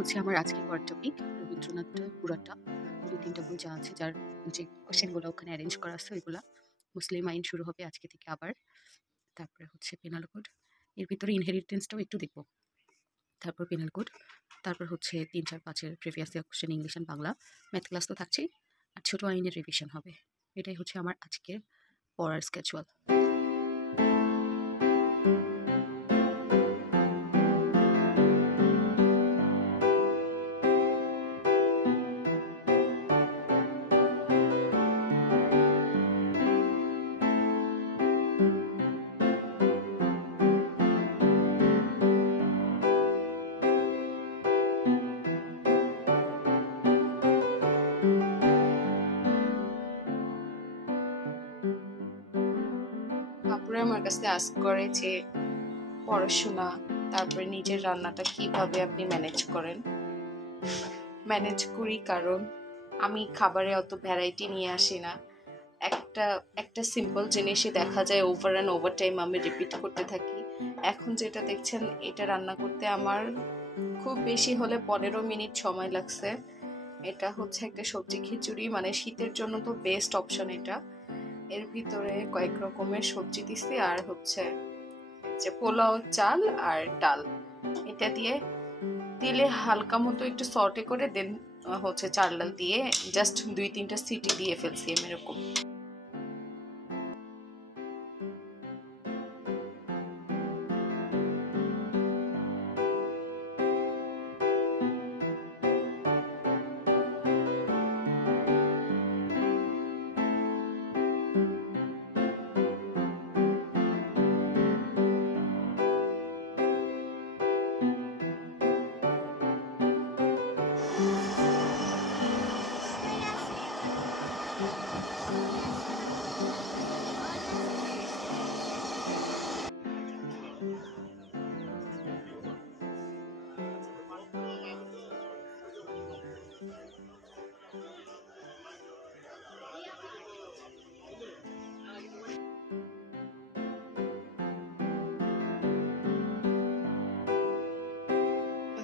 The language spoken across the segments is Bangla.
হচ্ছে আমার আজকে পড়ার টপিক রবীন্দ্রনাথটা পুরাটা। ২-৩টা বই যা আছে, যার যে কোয়েশ্চেনগুলো ওখানে অ্যারেঞ্জ করা আছে ওইগুলা। মুসলিম আইন শুরু হবে আজকে থেকে আবার। তারপরে হচ্ছে পেনাল কোড। এর ভিতরে ইনহেরিটেন্সটাও একটু দেখব। তারপর পেনাল কোড। তারপর হচ্ছে ৩, ৪, ৫ এর previous year question, English and Bangla. Math class তো থাকছেই। আর ছোট আইনের রিভিশন হবে। এটাই হচ্ছে আমার আজকের পড়ার স্কেজুয়াল। তারপরে আমার কাছে আস্ক করে যে পড়াশোনা তারপরে নিজের রান্নাটা কিভাবে আপনি ম্যানেজ করেন। ম্যানেজ করি কারণ আমি খাবারে অত ভ্যারাইটি নিয়ে আসি না। একটা একটা সিম্পল জিনিসই দেখা যায় ওভার অ্যান্ড ওভার টাইম আমি রিপিট করতে থাকি। এখন যেটা দেখছেন এটা রান্না করতে আমার খুব বেশি হলে 15 মিনিট সময় লাগছে। এটা হচ্ছে একটা সবজি খিচুড়ি, মানে শীতের জন্য তো বেস্ট অপশন এটা। এর ভিতরে কয়েক রকমের সবজি দিছি আর হচ্ছে যে পোলাও চাল আর ডাল, এটা দিয়ে দিলে হালকা মতো একটু সর্টে করে দেন হচ্ছে চাল ডাল দিয়ে জাস্ট 2-3টা সিটি দিয়ে ফেলছি আমি এরকম।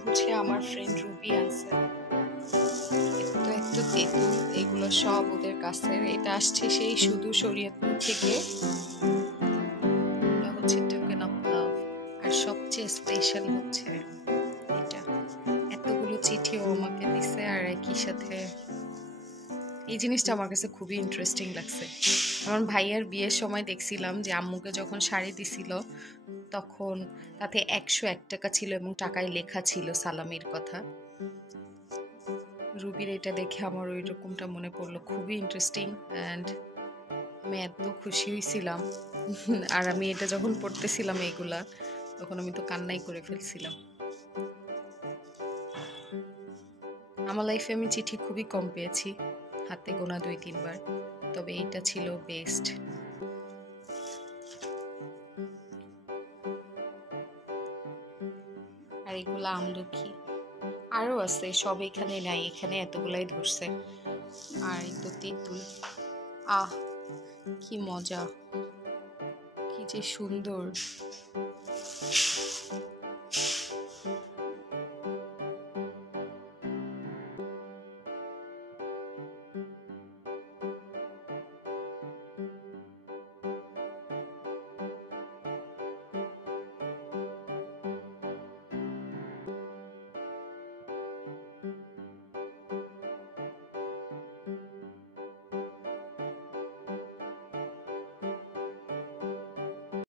হচ্ছে আমার ফ্রেন্ড রুবি আনছে এত তেঁতুল, এগুলো সব ওদের কাছের। এটা আসছে সেই শুধু শরীয়তপুর থেকে। এটা হচ্ছে টোকেন অফ লাভ। আর সবচেয়ে স্পেশাল হচ্ছে এটা, এতগুলো চিঠিও আমাকে দিছে আর একই সাথে এই জিনিসটা আমার কাছে খুবই ইন্টারেস্টিং লাগছে। আমার ভাইয়ার বিয়ের সময় দেখছিলাম যে আম্মুকে যখন শাড়ি দিছিল তখন তাতে 101 টাকা ছিল এবং টাকায় লেখা ছিল সালামির কথা। রুবির এটা দেখে আমার ওই রকমটা মনে পড়লো, খুবই ইন্টারেস্টিং। অ্যান্ড আমি এত খুশি হয়েছিলাম আর আমি এটা যখন পড়তেছিলাম এইগুলা তখন আমি তো কান্নাই করে ফেলছিলাম। আমার লাইফে আমি চিঠি খুবই কম পেয়েছি, হাতে গোনা 2-3 বার, তবে এইটা ছিল বেস্ট। আর এগুলা আমলকি আরো আছে, সব এখানে নাই, এখানে এতগুলাই ধরছে। আর এই তো তেঁতুল, আহ কি মজা, কি যে সুন্দর।